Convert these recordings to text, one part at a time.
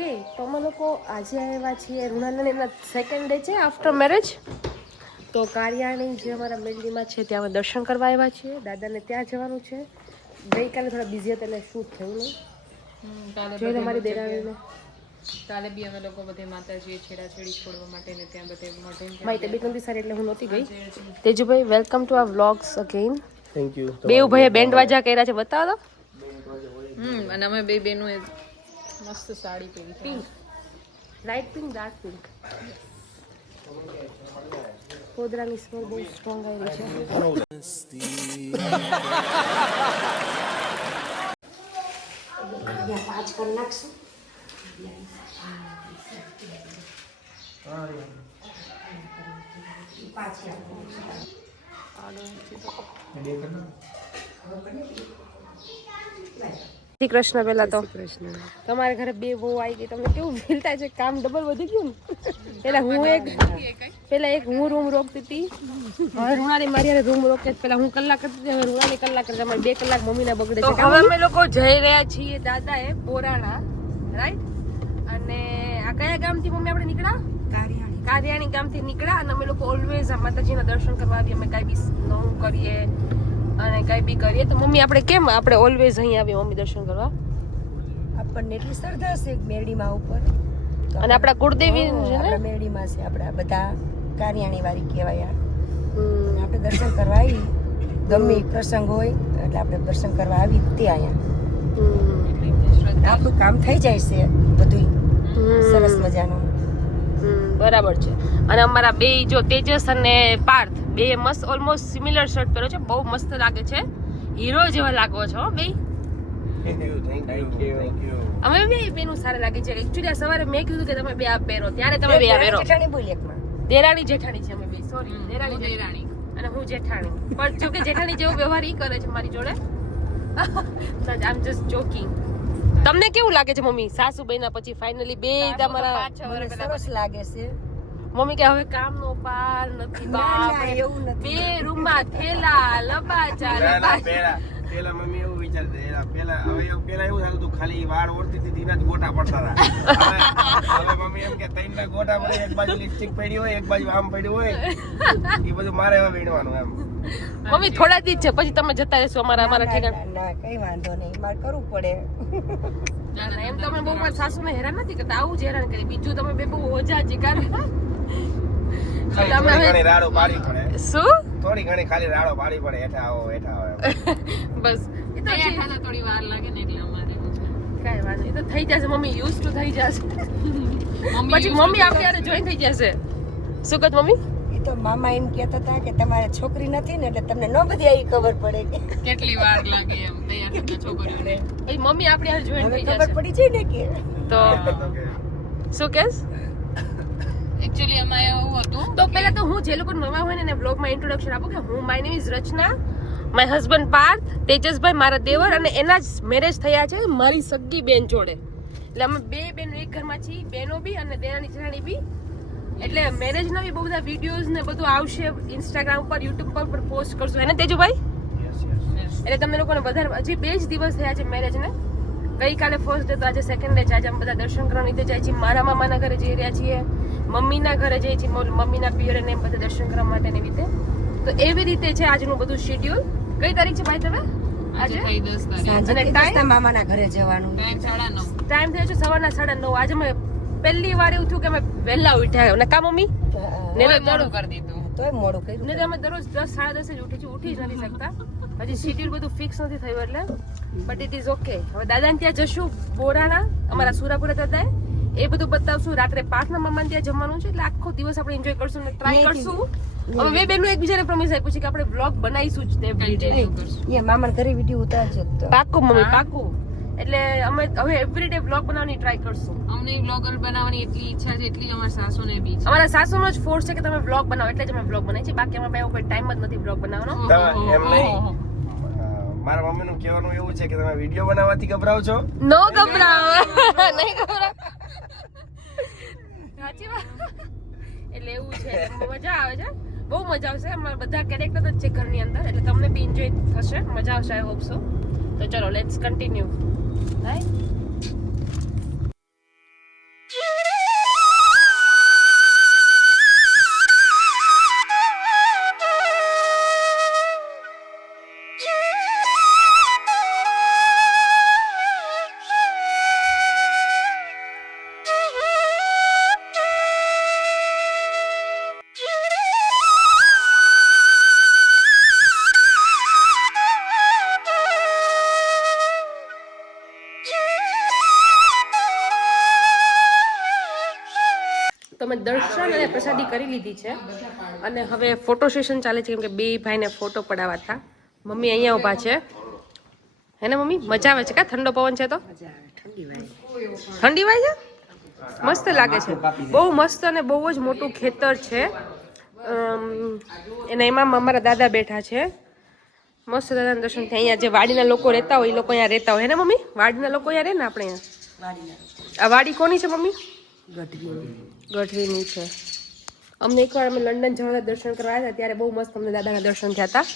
Okay તો અમે લોકો આજે આવ્યા છીએ રૂણાના એમના સેકન્ડ ડે છે આફ્ટર મેરેજ. તો કારિયાણી જે અમારા મેલડીમાં છે ત્યાં અમે દર્શન કરવા આવ્યા છીએ. દાદાને ત્યાં જવાનું છે. ગઈકાલે થોડા બિઝી હતા એટલે શૂટ થયું નહીં. જોઈ લો મારી દેરાણીને. કાલે બી અમે લોકો બધે માતાજીએ છેડાછેડી છોડવા માટે ને ત્યાં બધે મોઢે મારી તબિયત નથી સારી એટલે હું નહોતી ગઈ. Tejubhai welcome to our vlogs again. Thank you. બેઉ ભાઈએ બેન્ડ વાજા કર્યા છે, બતાવો તો. અને અમે બે બેનો મસ્ત સાડી પહેરી pink, light pink, dark pink. પોદરાની સ્મેલ બહુ સ્ટ્રોંગ આવી છે. 5 કરી નાખશું. શ્રી કૃષ્ણ. પહેલા તો તમારા ઘરે બે બહુ આવી ગઈ, તમને કેવું ફીલ થાય છે? કામ ડબલ વધી ગયું ને. પેલા એક હું રૂમ રોકતી હતી, હવે રૂણાની મારી હારે રૂમ રોકે. પેલા હું કલાક કરતી હતી, હવે રૂણાની કલાક કરતી. અમારે 2 કલાક મમ્મીને બગડે છે. હવે અમે લોકો જઈ રહ્યા છીએ દાદાએ બોરાણા, રાઈટ. અને આ કયા ગામથી મમ્મી આપણે નીકળ્યા? કારિયાણી ગામથી નીકળ્યા. અને અમે લોકો ઓલવેઝ આ માતાજીના દર્શન કરવા આવીએ. અમે કાંઈ બી નવું કરીએ અને કાંઈ બી કરીએ તો મમ્મી આપણે કેમ આપણે ઓલવેઝ અહીં આવીએ મમ્મી દર્શન કરવા. આપણને એટલી શ્રદ્ધા છે મેરડીમાં ઉપર. અને આપણા કુળદેવી છે ને આપણા મેરડીમાં છે. આપણા બધા કારિયાણી વાળી કહેવાય. આપણે દર્શન કરવા આવી, ગમે પ્રસંગ હોય એટલે આપણે દર્શન કરવા આવી તે અહીંયા આપણું કામ થઈ જાય છે બધું સરસ મજાનું. બરાબર છે. અને અમારા બે જો તેજસ અને પાર્થ બે મસ્ત ઓલમોસ્ટ સિમિલર શર્ટ પહેર્યો છે. બહુ મસ્ત લાગે છે. હીરો જેવા લાગો છો બે. Thank you. અમે બે બેનું સારા લાગે છે. એકચ્યુઅલી સવારે મેં કીધું કે તમે બે આ પહેરો, ત્યારે તમે બે આ પહેરો. જેઠાણી બોલી એકમાં. દેરાણી જેઠાણી છે અમે બે. સોરી, દેરાણી જેઠાણી અને હું જેઠાણી. પણ જો કે જેઠાણી જેવો વ્યવહાર ઈ કરે છે મારી જોડે. આઈ એમ જસ્ટ જોકિંગ. તમને કેવું લાગે છે મમ્મી સાસુ બહેના પછી ફાઇનલી બે તમારા? સરસ લાગે છે. મમ્મી કે હવે કામનો પાર નથી બાપ. એવું નથી. બે રૂમમાં થેલા લબાચા પેલા મમ્મી એવું વિચારતા પેલા એવું થતું ખાલી વાળ ઓળતી હતી એના જ ગોટા પડતા હતા. હવે મમ્મી એમ કે ત્રણ ગોટા પડે, એક બાજુ લિપસ્ટિક પડી હોય, એક બાજુ આમ પડ્યું હોય, એ બધું મારે હવે વીણવાનું એમ. મમ્મી થોડા દી છે પછી તમે જતા રહેશો અમારા ઠેકાણે. ના કઈ વાંધો નહીં, મારે કરવું પડે. એમ તમે બહુ મારા સાસુને હેરાન નથી કરતા, આવું જ હેરાન કરી. બીજું તમે બે બહુ ઓજા છે કારણ થોડી ઘણી રાડો પાડી પડે. શું થોડી ઘણી ખાલી રાડો પાડી પડે. હેઠા આવો બસ એ તો થોડી વાર લાગે ને એટલે અમારે કાઈ વાત નહીં, એ તો થઈ જશે. મમ્મી યુઝ ટુ થઈ જશે. પછી મમ્મી આપણી હારે જોઈન થઈ જશે. શું કહો મમ્મી? એ તો મામા એમ કહેતા હતા કે તમારે છોકરી નથી ને એટલે તમને ન બધી આવી ખબર પડે કે કેટલી વાર લાગે એમ તૈયાર થતા છોકરીઓને. એ મમ્મી આપણી હારે જોઈન થઈ ખબર જશે પડી જાય ને કે તો શું કહેશ? એકચ્યુઅલી અમારે એવું હતું તો પહેલા તો હું જે લોકો નવા હોય ને એને બ્લોગમાં ઇન્ટ્રોડક્શન આપું કે હું my name is Rachana, my husband Parth, Tejasbhai મારા દેવર, અને એના જ મેરેજ થયા છે મારી સગી બેન જોડે. એટલે અમે બે બેન એક ઘરમાં છીએ, બેનો બી અને દેરાણી જેઠાણી બી. એટલે મેરેજના બી બહુ બધા વિડીયોઝ ને બધું આવશે ઇન્સ્ટાગ્રામ પર, યુટ્યુબ પર પણ પોસ્ટ કરશું. એને તેજુભાઈ એટલે તમને લોકોને વધારે. હજી 2 જ દિવસ થયા છે મેરેજને. ગઈકાલે ફર્સ્ટ ડે તો આજે સેકન્ડ ડે છે. આજે અમે બધા દર્શન કરવા રીતે જાય છીએ. મારા મામાના ઘરે જઈ રહ્યા છીએ, મમ્મીના ઘરે જઈએ છીએ, મમ્મીના પિયરે ને બધા દર્શન કરવા માટે ને રીતે. તો એવી રીતે છે આજનું બધું શેડ્યુલ. કઈ તારીખ છે ભાઈ તમે? આજે થઈ 10 તારીખ. સાંજે ટાઈમ મામાના ઘરે જવાનું. ટાઈમ 9:30. ટાઈમ થયો છે સવારના 9:30. આજે મેં પહેલી વાર એવું થયું કે અમે વહેલા ઉઠ્યા ને કા મમ્મી ને મોડું કરી દીધું. તોય મોડું કર્યું. ને અમે દરરોજ 10 સાડા 10 જ ઉઠી જ નથી શકતા. હજી શેડ્યુલ બધું ફિક્સ નથી થયું એટલે બટ ઇટ ઇઝ ઓકે. હવે દાદાને ત્યાં જશું બોરાણા, અમારા સુરાપુરા દાદા એ બધું બતાવશું. રાત્રે 5 ના મામાને ત્યાં જમવાનું છે એટલે આખો દિવસ આપણે એન્જોય કરશું ને ટ્રાય કરશું. હવે બે બેનો એકબીજાને પ્રોમિસ આપ્યું છે કે આપણે વ્લોગ બનાવીશું જ એવરી ડે. એ મામાના ઘરે વિડિયો ઉતારજો તો. પાકું મમ્મી પાકું. એટલે અમે હવે એવરી ડે વ્લોગ બનાવવાની ટ્રાય કરશું. અમને વ્લોગર બનાવવાની એટલી ઈચ્છા છે એટલી અમારા સાસુને બી છે. અમારા સાસુનો જ ફોર્સ છે કે તમે વ્લોગ બનાવો એટલે જ અમે વ્લોગ બનાવીએ છીએ. બાકી અમારા પાસે કોઈ ટાઈમ જ નથી વ્લોગ બનાવવાનો. એમ નહીં, મારા મમ્મીનું કહેવાનું એવું છે કે તમે વિડીયો બનાવવાથી ગભરાવ છો? નો ગભરાવો. નહીં ગભરાવ. સાચી વાત. એટલે એવું છે, મજા આવે છે, બહુ મજા આવશે. અમારા બધા કેરેક્ટર જ છે ઘરની અંદર એટલે તમને બી એન્જોય થશે, મજા આવશે. I hope so. તો ચલો લેટ્સ કન્ટિન્યુ. રાઈટ. અમે દર્શન અને પ્રસાદી કરી લીધી છે અને હવે ફોટો સેશન ચાલે છે કેમ કે બે ભાઈને ફોટો પડાવવા હતા. મમ્મી અહીંયા ઊભા છે હે ને મમ્મી? મજા આવે છે કા? ઠંડો પવન છે તો ઠંડી વાય છે, મસ્ત લાગે છે. બહુ મસ્ત અને બહુ જ મોટું ખેતર છે અને એમાં અમારા દાદા બેઠા છે. મસ્ત દાદાના દર્શન થાય. અહીંયા જે વાડીના લોકો રહેતા હોય એ લોકો અહીંયા રહેતા હોય હે ને મમ્મી? વાડીના લોકો અહીંયા રહે ને આપણે અહીંયા. આ વાડી કોની છે મમ્મી? ગઢવીની છે. અમને એકવાર અમે લંડન જવાના દર્શન કરવા આવ્યા હતા ત્યારે બહુ મસ્ત અમને દાદાના દર્શન થયા હતા.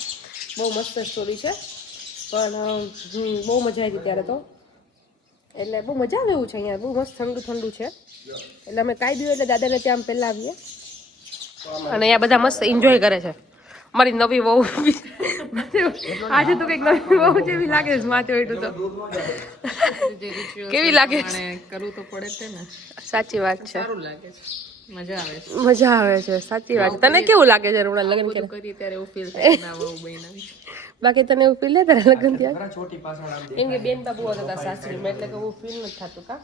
બહુ મસ્ત સ્ટોરી છે પણ બહુ મજા આવી ત્યારે તો. એટલે બહુ મજા આવે એવું છે અહીંયા. બહુ મસ્ત ઠંડુ ઠંડુ છે એટલે અમે કાંઈ બી એટલે દાદાને ત્યાં પહેલાં આવીએ અને અહીંયા બધા મસ્ત એન્જોય કરે છે. મારી નવી વહુ આજે તો કંઈક નવી વહુ જેવી લાગે છે. માથે એટલું તો કેવી લાગે છે? કરવું તો પડે છે ને. સાચી વાત છે. સારું લાગે છે, મજા આવે છે. મજા આવે છે. સાચી વાત છે. તને કેવું લાગે છે રૂણા લગ્ન બધું કરીએ ત્યારે એવું ફીલ થાય ના વહુ બહેના. બાકી તને એવું ફીલ નહીં તારા લગ્ન ત્યાં? કેમ કે બેન બાબુ હતા સાસરીમાં એટલે કે એવું ફીલ નથી થતું કા?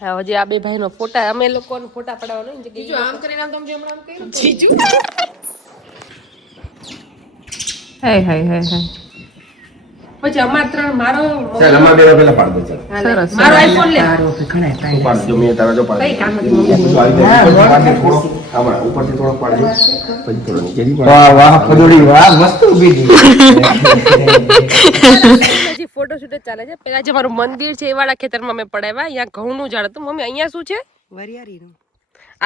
હા હજી આ બે ભાઈનો ફોટા અમે લોકોને ફોટા પડાવવાનો ને બીજું આમ કરીને આમ તમે હમણાં આમ કર્યું જીજુ હાય હાય હાય હાય. પછી અમાર ત્રણ મારો ચાલ અમાર બેનો પેલા પાડ દે. સરસ. મારો આઈફોન લે. પાડ જો મેં તારા જો પાડ દે. કઈ કામ નથી. બધું આવી જાય ઉપરથી પાડ દે થોડો. આમાં ઉપરથી થોડો પાડ દે. પછી થોડો નીચેથી પાડ. વાહ વાહ ફદોડી વાહ મસ્ત ઊભી હતી. હજી ફોટોશૂટ જ ચાલે છે. પેલા જે મારું મંદિર છે એ વાળા ખેતરમાં મેં પડાવ્યા. અહીંયા ઘઉંનું ઝાડ હતું. મમ્મી અહીંયા શું છે? વરિયાળીનું.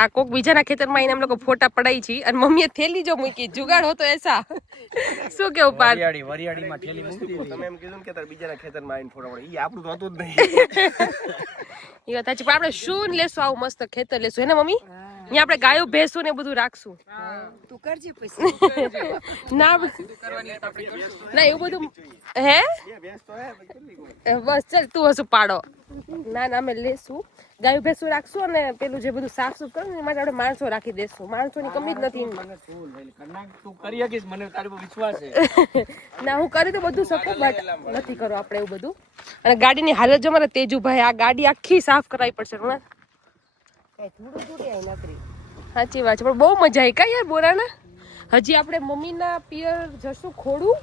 આ કોક બીજાના ખેતરમાં આવીને અમે લોકો ફોટા પડાઈ છીએ અને મમ્મીએ થેલી જો મૂકી. જુગાડ હોતો એસા. શું કેવું પાર? વરિયાળીમાં ઠેલી મૂકી દીધી. તમે એમ કીધું કે તાર બીજાના ખેતરમાં આવીને ફોટો પડે. ઈ આપણું તો હતું જ નહીં. એ વાત સાચી. પણ આપણે શું લેશું? આવું મસ્ત ખેતર લેશું હે ને મમ્મી? અહીંયા આપણે ગાયો ભેંસું ને બધું રાખશું. તું કરજે પછી. ના ના એવું બધું હે બસ ચાલ તું હશું પાડો. ના ના અમે લેશું ગાયો ભેંસું રાખશું અને પેલું જે બધું સાફ સુફ કરવું ને એ માટે આપણે માણસો રાખી દેશું. માણસોની કમી જ નથી. ના હું કરી તો બધું શકું બટ નથી કરો આપણે એવું બધું. અને ગાડીની હાલત જો મારા તેજુભાઈ આ ગાડી આખી સાફ કરાવી પડશે. સાચી વાત છે પણ બહુ મજા આવી કા યાર બોરાના. હજી આપણે મમ્મીના પિયર જશું ખોડું.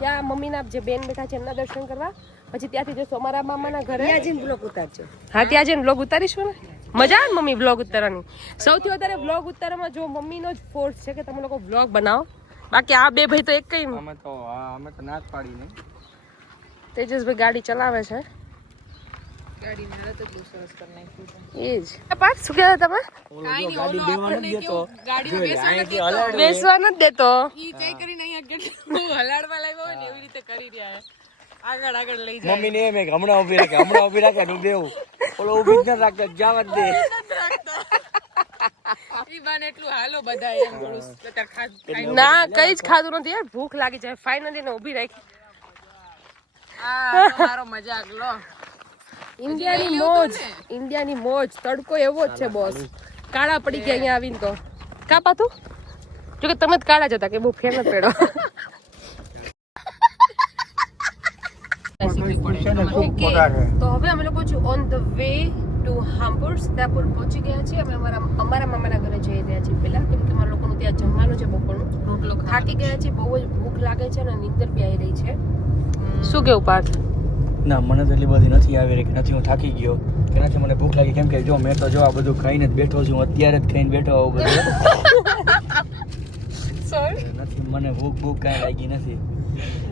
ત્યાં મમ્મીના જે બેન બેઠા છે એમના દર્શન કરવા. પછી ત્યાંથી જશું અમારા મામાના ઘરે. ત્યાં જઈને બ્લોગ ઉતારજો. હા ત્યાં જઈને બ્લોગ ઉતારીશું ને. મજા આવે ને મમ્મી બ્લોગ ઉતારવાની. સૌથી વધારે બ્લોગ ઉતારવામાં જો મમ્મીનો જ ફોર્સ છે કે તમે લોકો બ્લોગ બનાવો. બાકી આ બે ભાઈ તો એક કઈ અમે તો ના જ પાડી નહીં. તેજસભાઈ ગાડી ચલાવે છે. ગાડીની હાલત જ બહુ સરસ કરી નાખ્યું છે. એ જ પાર્થ શું કહેતા તમે? કાઈ નહીં, ઓલો આપણને કેવું ગાડીમાં બેસવા નથી દેતો. બેસવા નથી દેતો. ઈ ચેક કરીને અહીંયા કેટલું હલાડવા લાવ્યો હોય ને એવી રીતે કરી રહ્યા છે. આગળ આગળ લઈ જાય. મમ્મી ને એમ કે હમણાં ઊભી રાખે હું દેવું. ઓલો ઊભી જ ન રાખતા જવા જ દે. ઈ બાને એટલું હાલો બધા એમ થોડું અત્યારે ખાઈ ના કઈ જ ખાધું નથી યાર. ભૂખ લાગી જાય. ફાઇનલી ને ઊભી રાખી. આ તમારો મજાક લો. ઇન્ડિયાની મોજ તડકો એવો જ છે બોસ. કાળા પડી ગયા અહીંયા આવીને તો કા પાતું જો કે તમે જ કાળા જ હતા કે બહુ ફેર નથી પડ્યો. તો હવે અમે લોકો છું on the way to Hamburg. Sitapur પહોંચી ગયા છીએ. અમે અમારા મામાના ઘરે જઈ રહ્યા છીએ પહેલા કેમ કે અમારા લોકોનું ત્યાં જમવાનું છે બપોરનું. રોટલો થાકી ગયા છે. બહુ જ ભૂખ લાગે છે અને નીંદર બી આવી રહી છે. શું કેવું પાર્થ? ના મને તો એટલી બધી નથી આવી રહી કે નથી હું થાકી ગયો કે નથી મને ભૂખ લાગી. કેમ કે જો મેં તો જો આ બધું ખાઈને જ બેઠો છું. અત્યારે જ ખાઈને બેઠો આવું બધું નથી. મને ભૂખ કાંઈ લાગી નથી.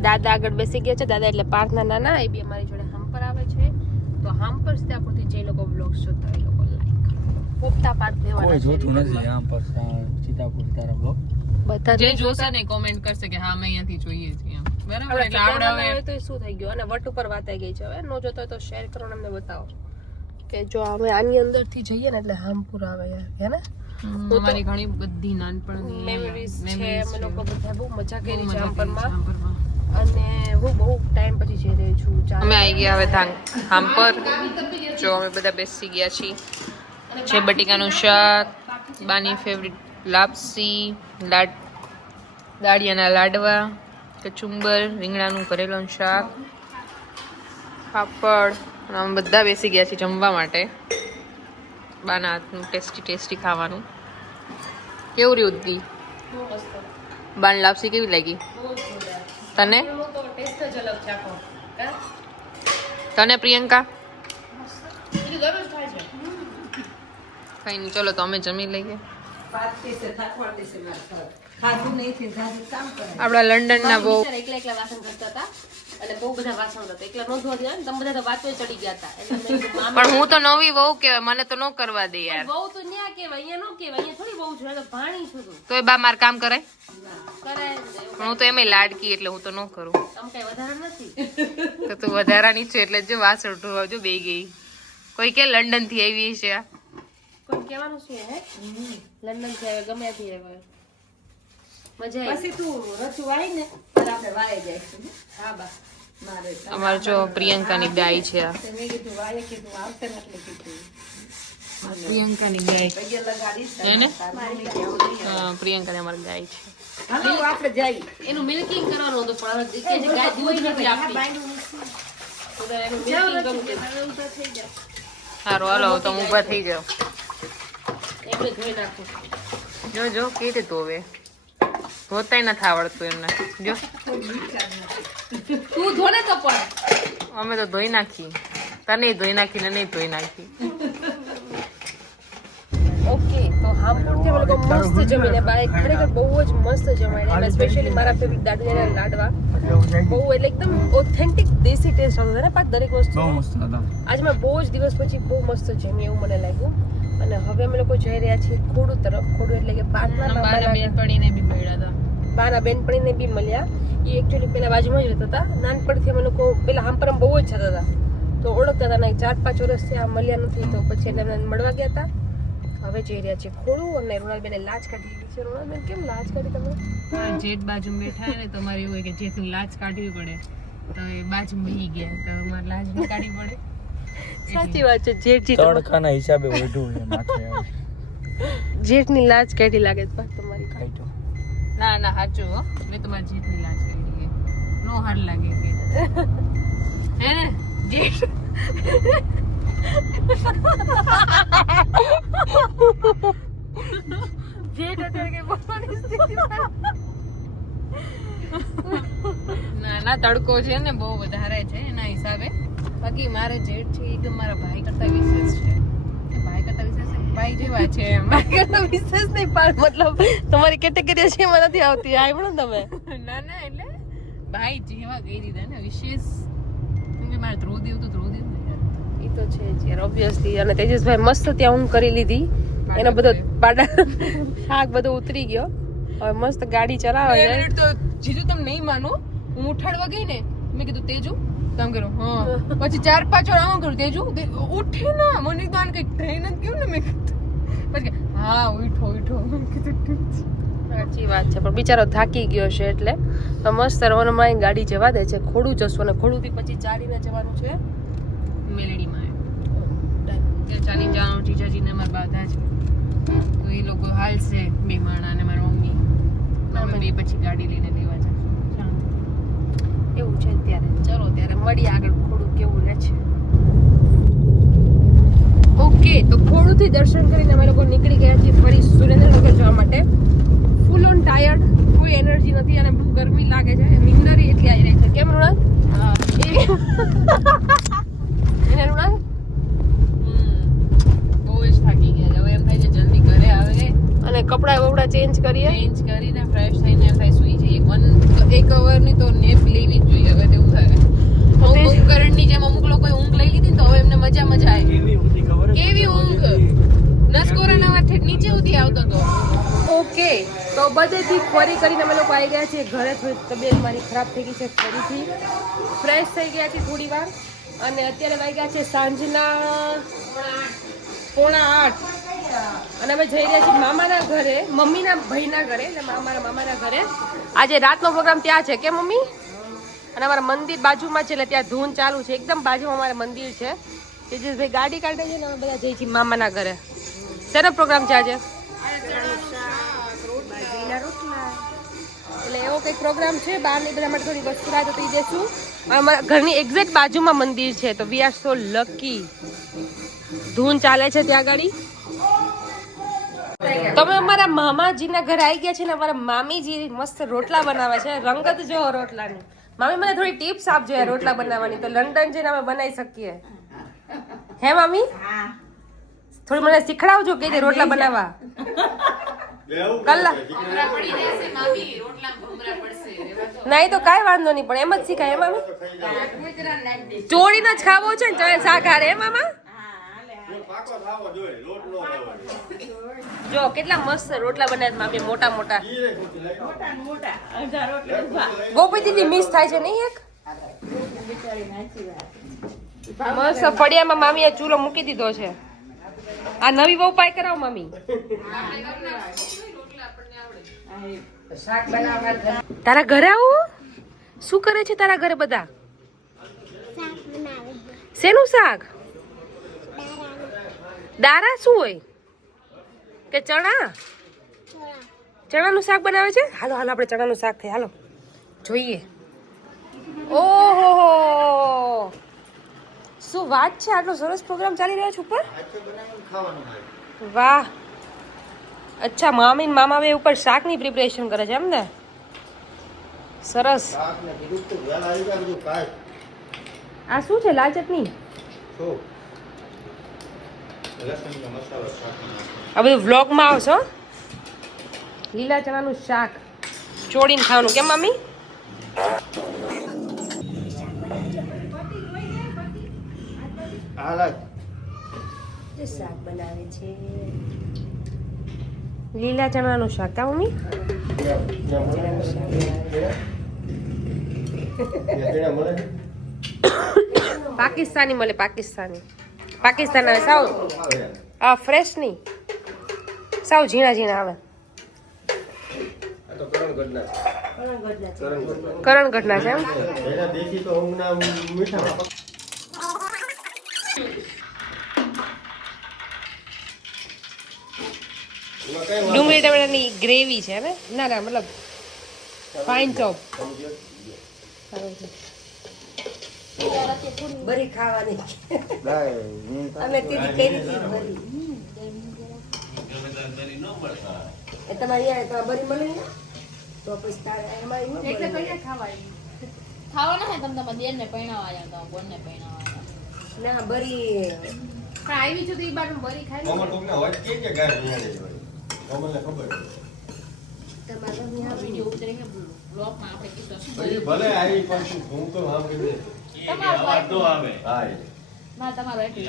દાદા આગળ બેસી ગયા છે. દાદા એટલે પાર્થના નાના. એ બી અમારી જોડે હમ્પર આવે છે. તો હમ્પર સીતાપુરથી જે લોકો બ્લોગ્સ જોતા એ લોકો લાઈક પોપતા પાર્થ કોઈ દેવાના જોતું નથી આમ પર સીતાપુર તારા બ્લોગ. બધા જે જોશે ને કોમેન્ટ કરશે કે હા અમે અહીંયાથી જોઈએ છીએ એમ. બરાબર એટલે આપણે હવે તો શું થઈ ગયું અને વટ ઉપર વાત આવી ગઈ છે. હવે નો જોતો હોય તો શેર કરો ને અમને બતાવો કે જો અમે આની અંદરથી જઈએ ને એટલે હામપુર આવે યાર હે ને. અમારી ઘણી બધી નાનપણની મેમરીઝ છે. અમે લોકો બધા બહુ મજા કરી છે હામપરમાં અને હું બહુ ટાઈમ પછી જઈ રહી છું. અમે આવી ગયા હવે હામપર. જો અમે બધા બેસી ગયા છીએ. છે બટેકાનું શાક, બાની ફેવરિટ લાપસી, દાળિયાના લાડવા, કચુંબર, રીંગણાનું કરેલું શાક, પાપડ. અને અમે બધા બેસી ગયા છીએ જમવા માટે. બાના હાથનું ટેસ્ટી ખાવાનું. કેવું રહ્યું દી? બહુ મસ્ત, બાન લાપસી કેવી લાગી બહુ જોરદાર. તને? એનો તો ટેસ્ટ જ અલગ છે આખો. હા? તને પ્રિયંકા? બીજું દરરોજ થાય છે. કઈ નહીં, ચલો તો અમે જમી લઈએ. આપણા લંડનના બહુ એકલા એકલા વાસણ કરતા હતા અને બહુ બધા વાસણ હતા. એકલા નો ધોવા દે ને, તમે બધા તો વાતો ચડી ગયા હતા. એટલે મેં કીધું મામા પણ હું તો નવી વહુ કહેવાય, મને તો ન કરવા દે યાર. બહુ તો ન્યા કહેવાય, અહીંયા નો કહેવાય. અહીંયા થોડી બહુ છે, તો ભાણી છું તું. તોય બા માર કામ કરાય. કરાય જ ને. પણ હું તો એમ લાડકી એટલે હું તો ન કરું. આમ કઈ વધારે નથી. તો તું વધારાની છે એટલે જો વાસણ ધોવા જો બે ગઈ. કોઈ કે લંડન થી આવી છે આ. કોઈ કહેવાનું છે હે? લંડન થી આવે, ગમે ત્યાંથી આવે. મજા આવી. પછી તું રચું આવી ને ત્યારે આપણે વાય જઈશું. હા બા. મારે અમારે જો પ્રિયંકાની ગાય છે આ. મેં કીધું વાય કીધું આવશે ને એટલે કીધું પ્રિયંકાની ગાય પગે લગાડીશ હે ને? તારી મમ્મી કેવું નહીં આવે. હા, પ્રિયંકાની અમારી ગાય છે. હાલો આપણે જઈએ. એનું મિલ્કિંગ કરવાનું હતું પણ હવે કે જે ગાય દૂધ નથી આપતી. તો તારે એનું milking કરવું છે. સારું હાલો તો હું ઊભા થઈ જાઉં. એટલે ધોઈ નાખું. જો જો કેવી રીતે ધોવે, ધોતાય નથી આવડતું એમને. જો તું ધોને તો પણ. અમે તો ધોઈ નાખી, તને ધોઈ નાખી ને નહીં ધોઈ નાખી. ઓકે તો હામપુરથી અમે લોકો મસ્ત જમીને બાય ખરેખર બહુ જ મસ્ત જમાડ્યા. એમાં સ્પેશિયલી મારા ફેવરિટ દાદુના લાડવા બહુ એટલે એકદમ ઓથેન્ટિક દેશી ટેસ્ટ આવતો હતો ને પાછ દરેક વસ્તુ. બહુ મસ્ત હતા. આજે મેં બહુ જ દિવસ પછી બહુ મસ્ત જમી એવું મને લાગ્યું. અને હવે અમે લોકો જઈ રહ્યા છીએ ખોડુ તરફ. ખોડુ એટલે કે પાટના બાના બેનપણીને બી મળ્યા હતા. બાના બેનપણીને બી મળ્યા. એ એકચ્યુઅલી પેલા બાજુમાં જ રહેતા હતા. નાનપણથી અમે લોકો પેલા હામપરમ બહુ જ જતા હતા તો ઓળખતા હતા. 4-5 વર્ષથી આ મળ્યા નથી તો પછી એને મળવા ગયા હતા. હવે જઈ રહ્યા છે ખોડુ અને રોનાલબેને લાજ કાઢી લીધી છે. રોનાલબેન કેમ લાજ કાઢી તમે? જેઠ બાજુ બેઠા ને તમારે એવું હોય કે જેઠની લાજ કાઢવી પડે તો એ બાજુ બહી ગયા તો મારે લાજ નહીં કાઢવી પડે. સાચી વાત છે. જેઠજી તડકાના હિસાબે ઓઢું છે માથે આવે. જેઠની લાજ કાઢી લાગે છે પાછ તમારી. કાઢો. ના ના સાચું હો, મેં તમારી જેઠની લાજ કાઢી કે નો હાર લાગે કે હે ને જેઠ. જેઠ અત્યારે કે બોલવાની સ્થિતિમાં. ના ના તડકો છે ને બહુ વધારે છે એના હિસાબે. બાકી મારે જેઠ છે એકદમ મારા ભાઈ કરતા વિશેષ છે. ભાઈ કરતા વિશેષ ભાઈ જેવા છે એમ. ભાઈ કરતા વિશેષ નહીં પણ મતલબ તમારી કેટેગરી છે એમાં નથી આવતી. આયમણો તમે. ના ના એટલે ભાઈ જેવા કહી દીધા ને વિશેષ. કેમ કે મારે ધ્રુવદેવ તો ધ્રુવદેવ ને યાર. એ તો છે જ યાર ઓબ્વિયસલી. અને તેજસભાઈ મસ્ત ત્યાં ઊંઘ કરી લીધી. એનો બધો પાડા શાક બધો ઉતરી ગયો. હવે મસ્ત ગાડી ચલાવે છે. તો જીજુ તમે નહીં માનો, હું ઉઠાડવા ગઈ ને મેં કીધું તેજુ કામ કરો. હા પછી 4-5 વાર આમ કરું તેજુ ઉઠે ના. મને તો આને કઈ ટ્રેન જ ગયું ને મેં કીધું. પછી હા ઉઠો ઉઠો મેં કીધું ઠીક છે. સાચી વાત છે પણ બિચારો થાકી ગયો છે એટલે મસ્ત રવનમાં ગાડી જવા દે છે. ખોડું જશું અને ખોડુંથી પછી ચાલીને જવાનું છે મેલેડીમાં ત્યાં ચાલી જવાનું. જીજાજીને અમારા બાધા છે તો એ લોકો હાલશે બે માણા અને મારા મમ્મી. અમે બે પછી ગાડી લઈને લેવા જશું શાંતિથી. એવું છે ત્યારે. ચલો ત્યારે મળીએ આગળ ખોડું કેવું રહે છે. ઓકે તો ખોડુંથી દર્શન કરીને અમે લોકો નીકળી ગયા છીએ ફરી સુરેન્દ્રનગર જવા માટે. ફૂલ ઓન ટાયર્ડ, કોઈ એનર્જી નથી અને બહુ ગરમી લાગે છે. નિંદર એટલી આવી રહી છે. કેમ ઋણાલ? એને ઋણાલ બહુ જ થાકી ગયા છે. હવે એમ થાય છે જલ્દી ઘરે આવે અને કપડા બપડા ચેન્જ કરીએ. ચેન્જ કરીને ફ્રેશ થઈને એમ થાય સુઈ જઈએ. 1 અવરની તો નેપ લેવી જ જોઈએ. હવે તેવું થાય ઉપકરણની જેમ અમુક લોકોએ ઊંઘ લઈ લીધી ને તો હવે એમને મજા આવે. કેવી ઊંધી ખબર જ કેવી ઊંઘ નસકોરાના માથે નીચે સુધી આવતો હતો. ઓકે તો બધેથી ફરી કરીને અમે લોકો આવી ગયા છીએ ઘરે. થોડી તબિયત મારી ખરાબ થઈ ગઈ છે. ફરીથી ફ્રેશ થઈ ગયા છીએ થોડી વાર અને અત્યારે વાગ્યા છે સાંજના 7:45 અને અમે જઈ રહ્યા છીએ મામાના ઘરે, મમ્મીના ભાઈના ઘરે, એટલે અમારા મામાના ઘરે. આજે રાતનો પ્રોગ્રામ ત્યાં છે કે મમ્મી? અને અમારા મંદિર બાજુમાં છે એટલે ત્યાં ધૂન ચાલુ છે. એકદમ બાજુમાં અમારા મંદિર છે. તેજસભાઈ ગાડી કાઢે છે ને અમે બધા જઈએ છીએ મામાના ઘરે. શેનો પ્રોગ્રામ છે આજે? એટલે એવો કંઈક પ્રોગ્રામ છે. બહારની બધા માટે થોડી વસ્તુ લાવે તો જઈશું. અમારા ઘરની એક્ઝેક્ટ બાજુમાં મંદિર છે તો વી આર સો લકી. ધૂન ચાલે છે ત્યાં ગાડી તમે અમારા મામાજીના ઘરે આવી ગયા છે ને અમારા મામીજી મસ્ત રોટલા બનાવે છે. રંગત જો રોટલાની. મામી મને થોડી ટિપ્સ આપજો યાર રોટલા બનાવવાની, તો લંડન જઈને અમે બનાવી શકીએ. હે મામી? થોડી મને શીખડાવજો કે જે રોટલા બનાવવા. કલાક નહીં તો કાંઈ વાંધો નહીં, પણ એમ જ શીખાય. હે મામી? ચોળીને જ ખાવો છે ને ચણા શાક હારે? હે મામા? જો કેટલા મસ્ત રોટલા બનાવ્યા મામી, મોટા મોટા. ગોપી દીદી મિસ થાય છે નહીં? એક મસ્ત ફળિયામાં મામીએ ચૂલો મૂકી દીધો છે. આ નવી બહુ પાય કરાવો મામી. તારા ઘરે આવું? શું કરે છે તારા ઘરે બધા? શેનું શાક? દારા શું હોય કે ચણા? ચણાનું શાક બનાવે છે. હાલો હાલો આપણે ચણાનું શાક થાય. હાલો જોઈએ. ઓહો શું વાત છે, આટલો સરસ પ્રોગ્રામ ચાલી રહ્યો છે ઉપર. વાહ. અચ્છા, મામી ને મામા બે ઉપર શાકની પ્રિપરેશન કરે છે એમ ને? સરસ. આ શું છે? લાલ ચટણી? આ બધું વ્લોગમાં આવશો. લીલા ચણાનું શાક ચોળીને ખાવાનું કેમ મામી? શાક બનાવે છે લીલા ચણાનું શાક. કા મમ્મી? પાકિસ્તાની મળે. પાકિસ્તાની આવે સાવ ફ્રેશ નહીં, સાવ ઝીણા ઝીણા આવે. કરણગઢના છે એમ? ડુંગળી ટમેટાની ગ્રેવી છે ને? ના ના, મતલબ ફાઇન ચોપ. બરી ખાવાની અમે તીજી કરી હતી બરી. એ તમારે અહીંયા બરી મળે ને તો પછી તારે અમારી ન એટલે મળે. કઈ ખાવાય ખાવાના હે તમે તમારા દેરને પૈણાવા આવ્યા હતા, બોનને પૈણાવા આવ્યા. ના બરી પણ આવી છું તો ઈ બાર બરી ખાઈ તમારે આ વિડિયો ઉતરે છે બ્લોગમાં આપણે કીધું શું ભલે આવી પણ હું તો સાંભળી ના તમારો એટલું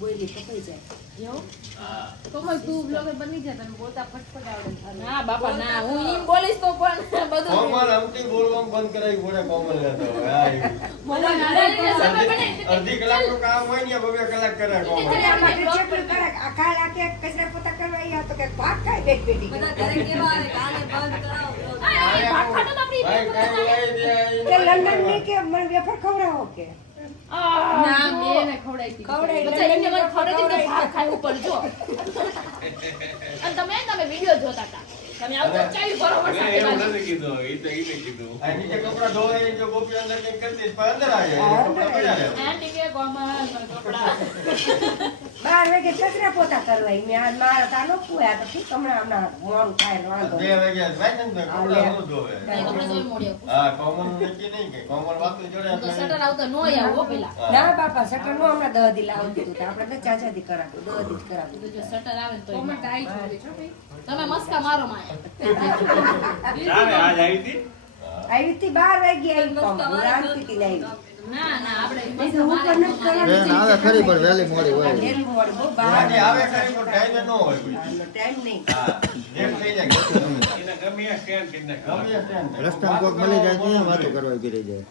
બોલી કપાઈ જાય. કોમલ તું બ્લોગર બની જા, તને બોલતા ફટફટ આવડે. ના બાપા ના, હું ઈમ બોલીશ તો પણ બધું કોમલ અમથી બોલવાનું બંધ કરાવી ઘોડે કોમલ નતો મોબાઈલ નાખીને સમય બને. અડધી કલાકનું કામ હોય ને 2 કલાક કરે કોમલ. આ માટે ચેપલ કરે આ ખાય આ કે કચરા પોતા કરવા અહીંયા તો કે ભાગ ખાય બેઠ બેઠી. ભાગ ખાતો તો આપણી ભાઈ કાઈ લઈ દે કે લંડન ની કે મને વેફર ખવડાવો કે ના મેને ખવડાવી ખવડાવી. બચ્ચા એને મને ખવડાવી દીધી, ભાગ ખાય ઉપર જો. અને તમે વિડિયો જોતા હતા, તમે આવું તો ચાઈ બરોબર સાથે એવું બાજુ. નથી કીધું એ તો કીધું આ નીચે કપડા ધોવાય જો ગોપી અંદર કંઈક કરતી પણ અંદર આવી જાય કપડા પડ્યા રહે. આંટી કે કોમલ કપડા 12 વાગે કચરા પોતા કરવા મેં આ મારા તાનો પૂયા તો ઠીક હમણાં મોડું થાય ને વાંધો 2 વાગ્યા ભાઈ ને કપડા હું ધોવે. કપડા ધોઈ મોડ્યો. હા કોમલ નક્કી નહીં કે કોમલ વાતું જોડે તો શટર આવતો નો આવો પેલા. ના બાપા સટર નો હમણાં 10 દી લાવી દીધું તો આપણે તો ચાચાથી કરાવ્યું 10 દી જ કરાવ્યું. તો જો શટર આવે ને તો કોમલ ટાઈ જોડે છો ભાઈ. તમે મસ્કા મારો માય. આવી હતી 12 વાગે આવી કોમલ રાંધતી લાવી ના ના આપણે બીજું મસ્કા ઉપર નથી કરવાનું. આવે ખરી પણ વહેલી મોડી હોય. વહેલું મોડું બહુ આજે 12 આવે ખરી પણ ટાઈમે ન હોય કોઈ. ટાઈમ નહીં. હા એમ થઈ જાય કે ગમે એ સ્ટેન્ડ રસ્તામાં કોક મળી જાય તો અહીંયા વાતો કરવા ગીરી જાય.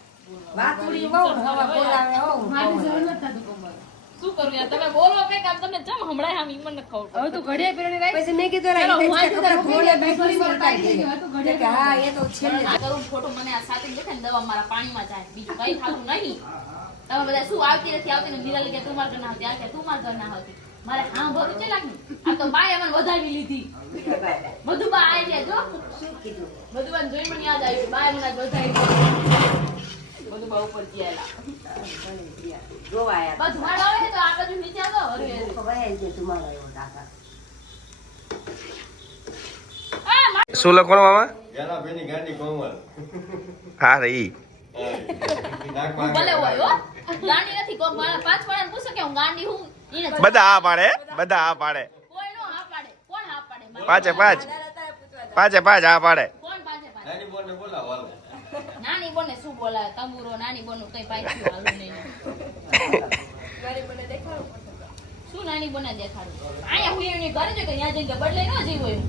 વાતુડી બહુ હવા બોલાવે હો મારી જરૂર નથી થતું કોમલ. શું કરું યાર, તમે બોલો કઈક આમ તમને ચમ હમણાં આમ ઈમન ખબર હવે તું ઘડિયા પહેરીને રાખ. પછી મેં કીધું ચાલો, હું કપડા આજે તારા ધોઈને ઘડિયા બેસી પહેરીને ઉતારી રાખ. દીધું. તો ઘડિયા કે હા એ તો છેલ્લે આ કરું ખોટું મને આ સાથે દેખાય ને દવા મારા પાણીમાં જાય, બીજું કઈ ખાતું નહીં. તમે બધા શું આવતી નથી ને નિરાલી કે તું માર ઘર ના આવતી, આ કે તું માર ઘર ના આવતી. મારે હા ભરું છે લાગની. આ તો બાએ મને વધાવી લીધી. મધુબા આઈ જાય જો. શું કીધું મધુબા જોઈ મને યાદ આવ્યું, બાએ મને આજ વધાવી લીધી. મધુબા ઉપર ગયેલા. જોવા આયા બસ ધુમાડો આવે ને તો આ બાજુ નીચે આવતો. અરે તો વહી ગયો તમારો એવો. શું લખવાનું મામા? એના બેની ગાંડી કોમલ. હા રે ઈ. ભલે હોય હો ગાંડી નથી કોક મારા 5 વાળાને પૂછો કે હું ગાંડી હું ઈને બધા આ પાડે, બધા આ પાડે. કોઈ નો હા પાડે કોણ હા પાડે પાંચે પાંચ આ પાડે. કોણ પાંચે પાંચ નાની બોનને બોલાવો હાલો. નાની બોને શું બોલાવે તંબુરો નાની બોનું કઈ પાછું હાલું નહીં શું નાની બોને દેખાડું આયા હું એની ઘરે જો કે ત્યાં જઈને બદલે ન જીવો એમ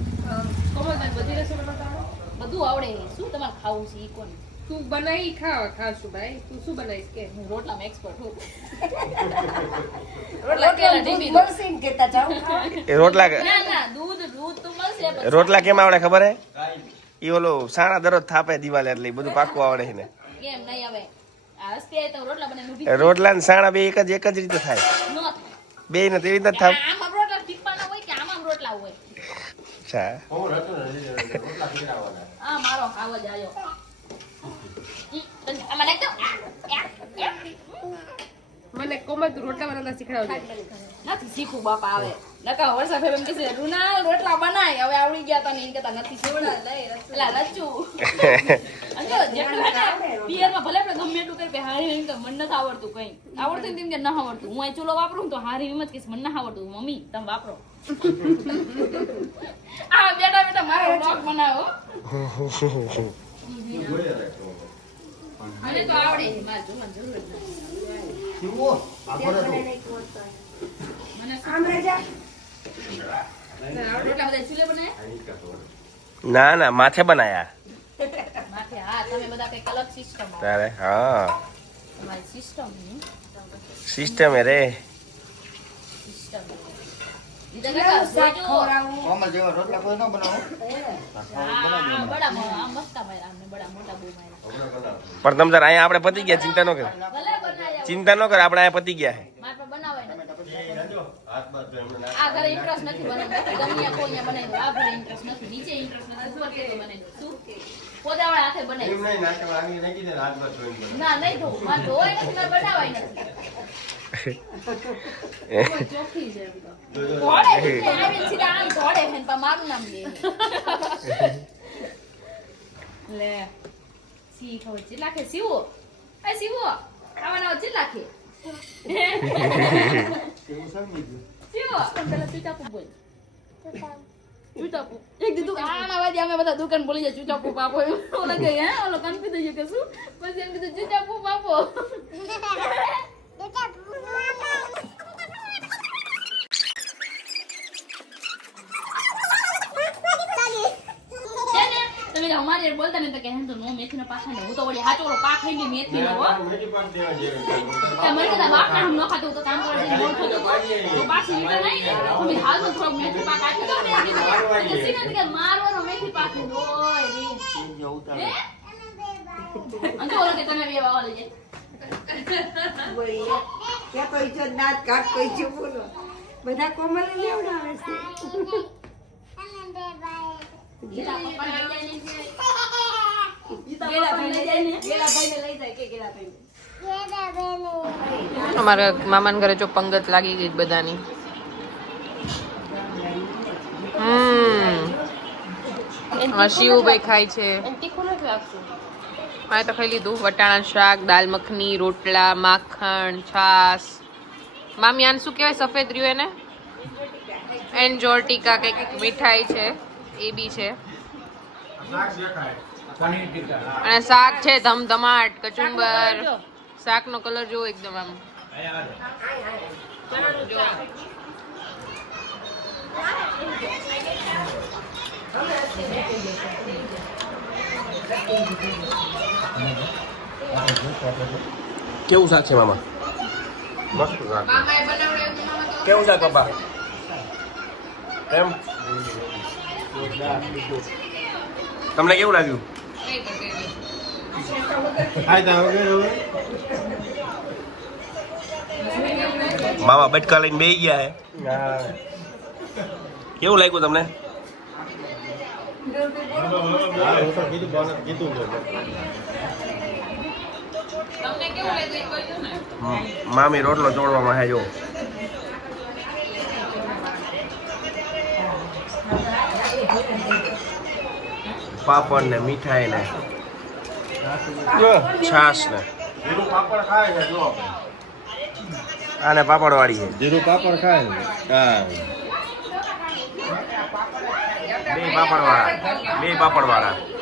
કોમલ તને બધી રસોઈ બનાવતા આવડે? બધું આવડે શું તમારે ખાવું છે ઈ કોણ તું બનાવી ખાશું ભાઈ. તું શું બનાવીશ કે? હું રોટલામાં એક્સપર્ટ હું રોટલા દૂધ મળશે ને કહેતા જાઓ. એ રોટલા ના દૂધ તો મળશે પણ રોટલા કેમ આવડે ખબર હે? ઈ ઓલો સાણા દરરોજ થાપે દિવાલે એટલે ઈ બધું પાકું આવડે છે ને. કેમ નહીં આવે આ હસ્તી આય તો રોટલા બનાવીને ઊભી રોટલા ને સાણા બે એક જ રીતે થાય. ન થાય બે ને તેવી રીતે જ થાય. આમાં રોટલા ટીપાના હોય કે આમાં રોટલા હોય અચ્છા. હું રતું ને રોટલા ખીરાવાના. આ મારો ખાવ જ આયો આમાં નાખ દો મને કોમલ તું રોટલા બનાવતા શીખડાવજે. નથી શીખું બાપા આવે નકા વર્ષા ફેર એમ કે છે રૂના રોટલા બનાય હવે આવડી ગયા તને એમ કેતા નથી શીખું એલા રચું અંજો જેટલું હે ને પિયરમાં ભલે આપણે ગમે એટલું કરી હારી એમ કે મને નથી આવડતું કઈ આવડતું ને તેમ કે ન આવડતું હું આ ચૂલો વાપરું તો હારી એમ જ કહીશ મને ના આવડતું મમ્મી તમે વાપરો આ બેટા મારો બ્લોગ બનાવો મને તો આવડે છે મારે જોવાની જરૂર જ નથી શીવો આ ફરે તો. મને આમ રજા રોટલા બધા ચૂલે બનાયા ના ના માથે બનાયા. માથે હા તમે બધા કઈક અલગ સિસ્ટમ તારે હા તમારી સિસ્ટમ સિસ્ટમ હે રે. સિસ્ટમ દીદા કાકા શાક જોજો ખવડાવું. કોમલ જેવા રોટલા કોઈ ન બનાવો. આ બડા આ મસ્ત માર્યા અમને બડા મોટા બહુ માર્યા પણ તમ તાર અહીંયા આપણે પતી ગયા, ચિંતા ન કર. ભલે બનાવ્યા ચિંતા ન કર, આપણે અહીંયા પતી ગયા છે. મારે પણ બનાવાય નથી હાથ બાદ જો એમને આ ઘરે ઇન્ટરેસ્ટ નથી બનાવતો ગમે કોઈ બનાવી દો આ ઘરે ઇન્ટરેસ્ટ નથી નીચે ઇન્ટરેસ્ટ નથી ઉપર કે બનાવી દો શું પોદાવાળા હાથે એમ બનાવી નહીં નાખે આગળ નાખી દે ને હાથ બાદ જોઈને બનાવો. ના નહીં ધોવું મારે ધોવાય નથી મારે બનાવાય નથી ચોખ્ખી છે એમ તો ધોળે છે આવીને સીધા આમ ધોળે છે ને પણ મારું નામ લે સી ખબર ચેટલા ખે સીવો એ સીવો ખાવાના ચેટલા ખે એવું સમજી ગયું. સીવો પેલા ચૂચાપુ બોલ ચૂચાપુ એક દીધું આના વાજે અમે બધા દુકાન બોલી જાય ચૂચાપુ પાપો ઓલા કે હે ઓલો કન્ફ્યુઝ થઈ ગયો કે શું પછી એમ કીધું ચૂચાપુ પાપો તમે અમારે બોલતા ને તો કે હેન તો નો મેથી ના પાછા ને હું તો વળી હાચો ઓલો પા ખાઈ ગઈ મેથી નો હો મેથી પાક દેવા જેવી. કે મને તો બાપ ના ન ખાતો તો કામ કરવા જઈને બોલ થતો તો પાછી ઈટો નહીં તમે હાલ તો થોડો મેથી પાક આપી દો ને એટલે સીને કે મારવાનો મેથી પાક હોય રે જો ઉતાર. હે અંજો ઓલો કે તને વેવા ઓલે જે બોલીએ. ક્યાં કોઈ જો દાંત કાઢ કોઈ જો બોલો. બધા કોમલ લેવડાવે છે. ગીતા પપ્પા લઈ જાય ને ગેલા ભાઈ લઈ જાય ને ગેલા ભાઈને લઈ જાય કે ગેલા ભાઈને. અમારા મામાના ઘરે જો પંગત લાગી ગઈ બધાની. શિવભાઈ ખાય છે. તીખું નથી લાગતું મારે તો ખાઈ લીધું વટાણા શાક, દાલ મખની, રોટલા, માખણ, છાસ. મામી આને શું કહેવાય સફેદ રહ્યું એને? એન્જોર ટીકા કંઈક મીઠાઈ છે એ બી છે. અને શાક છે ધમધમાટ કચુંબર. શાકનો કલર જો એકદમ આમ જો. કેવું શાક છે મામા? મસ્ત શાક. મામાએ બનાવડે કેવું શાક પપ્પા? એમ તમને કેવું લાગ્યું? મામા બટકા લઈને બેસી ગયા હે. કેવું લાગ્યું તમને? તમને કેવું લાગ્યું એ કહી દો ને મામી રોટલો ચોળવામાં હે જો. પાપડ ને મીઠાઈ ને છાશ ને પાપડ ખાય છે જો આને પાપડ વાળી છે જીરું પાપડ ખાય ને હા બે પાપડ વાળા